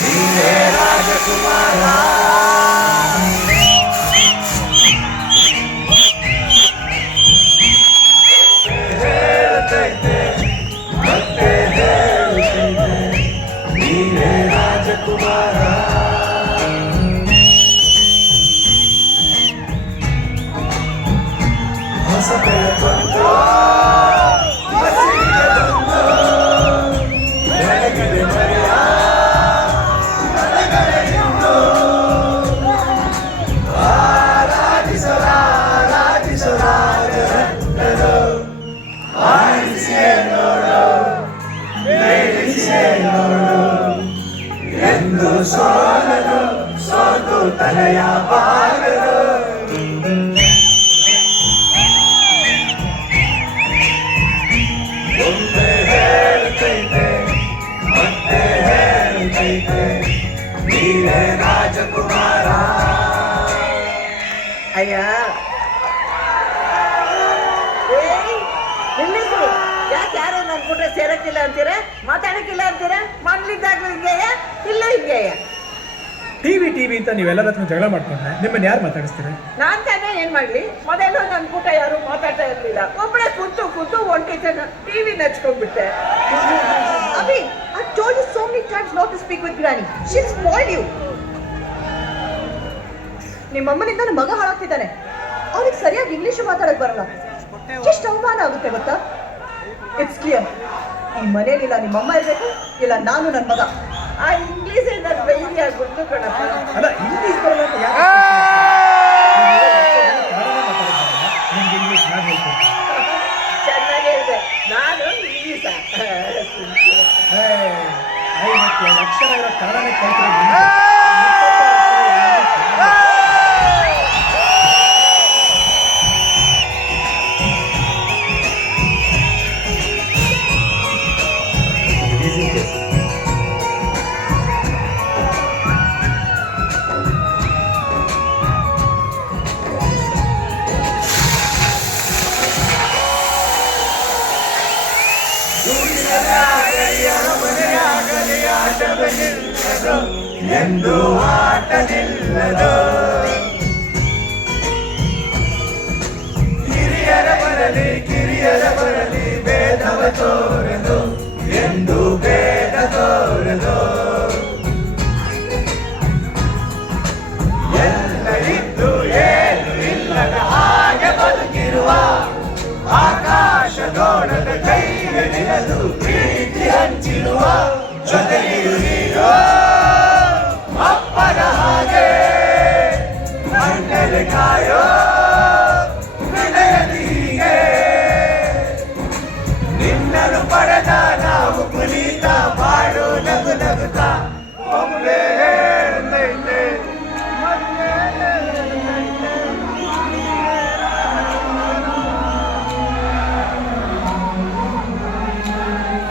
ನೀನೇ ರಾಜಕುಮಾರ. ಹೇಳುತ್ತೈತೆ ಮತ್ತೆ ಹೇಳುತ್ತೈತೆ ನೀನೇ ರಾಜಕುಮಾರ. ಹೊಸ ಬೆಳಕೊಂದು ಹಸಿರಿಗೆದೊಂದು ಬೆಳಗಿದೆ ಮರೆಯ ಮಳೆಗಳೆಂದು ಆರಾಧಿಸರಾಜರನ್ನರು ಆಡಿಸಿಯೇ ನೋಡು ಬೇಡಿಸಿಯೇ ನೋಡು ಎಂದು ಸೋಲನು ಸೋತು ತಲೆಯ ಬಾಗಲು. ಒಮ್ಮೆ ಹೇಳುತ್ತೈತೆ ಮತ್ತೆ ಹೇಳುತ್ತೈತೆ ನೀನೇ ರಾಜಕುಮಾರ. ಅಯ್ಯ ನಿಲ್ಲಿಸಿ. ಯಾಕೆ ಯಾರು ನನ್ನ ಪುಟ್ಟ ಸೇರಕ್ಕಿಲ್ಲ ಅಂತೀರ, ಮಾತಾಡಕ್ಕಿಲ್ಲ ಅಂತೀರ? ಮೊದ್ಲಿದ್ದಾಗ್ಲೂ ಹಿಂಗೆಯ ಇಲ್ಲ ಹಿಂಗೆಯ. ಟಿವಿ ಅಂತ ನೀವೆಲ್ಲರ ಹತ್ರ ಜಗಳ ಮಾಡ್ಕೊಂಡ್ರೆ ನಿಮ್ಮನ್ನ ಯಾರು ಮಾತಾಡಿಸ್ತೀರ? ನಾನ್ ತಾನೇ ಏನ್ ಮಾಡ್ಲಿ? ಮೊದಲು ನನ್ನ ಪುಟ್ಟ ಯಾರು ಮಾತಾಡ್ತಾ ಇರ್ಲಿಲ್ಲ. ಒಬ್ಬಳೆ ಕೂತು ಒಂಟಿ ಜನ TV ನಚ್ಕೊಂಡ್ಬಿಟ್ಟೆ. Abhi, I've told you so many times not to speak with Granny. She'll spoil you. ನಿಮ್ಮ ಅಮ್ಮನಿಂದ ನನ್ನ ಮಗ ಹಾಳಾಗ್ತಿದ್ದಾನೆ. ಅವನಿಗೆ ಸರಿಯಾಗಿ ಇಂಗ್ಲಿಷ್ ಮಾತಾಡಕ್ ಬರಲ್ಲ. ಎಷ್ಟು ಅವಮಾನ ಆಗುತ್ತೆ ಗೊತ್ತಾ? ಇಟ್ಸ್ ಕ್ಲಿಯರ್, ಈ ಮನೇಲಿಲ್ಲ ನಿಮ್ಮ ಅಮ್ಮ ಇರ್ಬೇಕು, ಇಲ್ಲ ನಾನು ನನ್ನ ಮಗ. ಆ ಇಂಗ್ಲೀಷ್ ನನ್ನ ಬೈಲಿ ಆಗ್ಬಿಟ್ಟು ಕಣಪ್ಪ. ಅಲ್ಲ, ಇಂಗ್ಲೀಷ್ ಬರಲ್ಲ ಅಂತ ಯಾಕೆ ನಿಮ್ಗೆ ಇಂಗ್ಲೀಷ್ ನಾನು ಹೇಳ್ತೀನಿ. ಚೆನ್ನಾಗಿ ಹೇಳಿದೆ. ನಾನು ಇಂಗ್ಲೀಷ 52 ಅಕ್ಷರ ಇರೋ ಕನ್ನಡನೇ ಕಲ್ತಿರೋದು. ಎಂದು ಆಟ ನಿಲ್ಲದು. ಹಿರಿಯರ ಬರಲಿ ಕಿರಿಯರ ಬರಲಿ ಭೇದವ ತೋರದು ಎಂದು ಭೇದ ತೋರದು. ಎಲ್ಲ ಇದ್ದು ಏನು ಇಲ್ಲದ ಹಾಗೆ ಬದುಕಿರುವ ಆಕಾಶದೋಣದ ಕೈಗೆ ನಿಲ್ಲದು ಪ್ರೀತಿ ಹಂಚಿರುವ ಜೊತೆಗಿರು ನೀರು ಅಪ್ಪನ ಹಾಗೆ ಮಣ್ಣಲ್ಲಿ ಕಾಯೋ ಹೃದಯದೀಗೆ. ನಿನ್ನನ್ನು ಪಡೆದ ನಾವು ಪುನೀತ ಬಾಡು ನಗು ನಗುತ್ತಾ ಒಮ್ಮೆ ಹೇಳುತ್ತೈತೆ ಮತ್ತೆ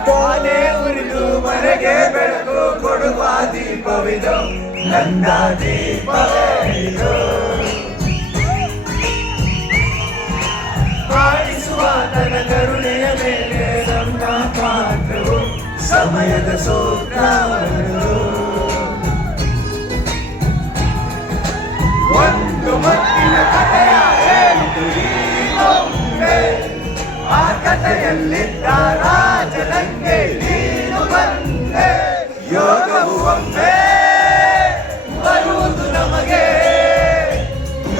ತಾನೇ ಉರಿದು ಮನೆಗೆ ಬೆಳಕು ಕೊಡುವ ದೀಪವಿದು ನನ್ನ ದೀಪವೇ ಇದು. ಆಡಿಸುವ ತನ್ನ ಕರುಣೆಯ ಮೇಲೆ ನಮ್ಮ ಪಾತ್ರವು ಸಮಯದ ಸೂತ್ರಗಳು. ಒಂದು ಮಟ್ಟಿನ ಕಥೆಯ ಹೇಳಿತು ಈ ಗೊಂಬೆ. ಆ ಕಥೆಯಲ್ಲಿದ್ದ ರಾಜನಂಗೆ ನೀನು ಬಂದೆ. ಯೋಗವು ಒಮ್ಮೆ ಬರುವುದು ನಮಗೆ,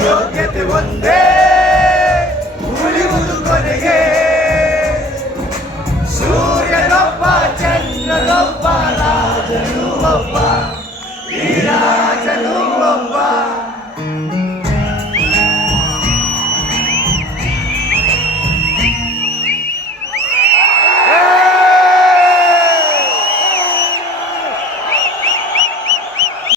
ಯೋಗ್ಯತೆ ಒಂದೇ ಉಳಿಯುವುದು ಕೊನೆಗೆ. ಸೂರ್ಯನೊಬ್ಬ ಚಂದ್ರನೊಬ್ಬ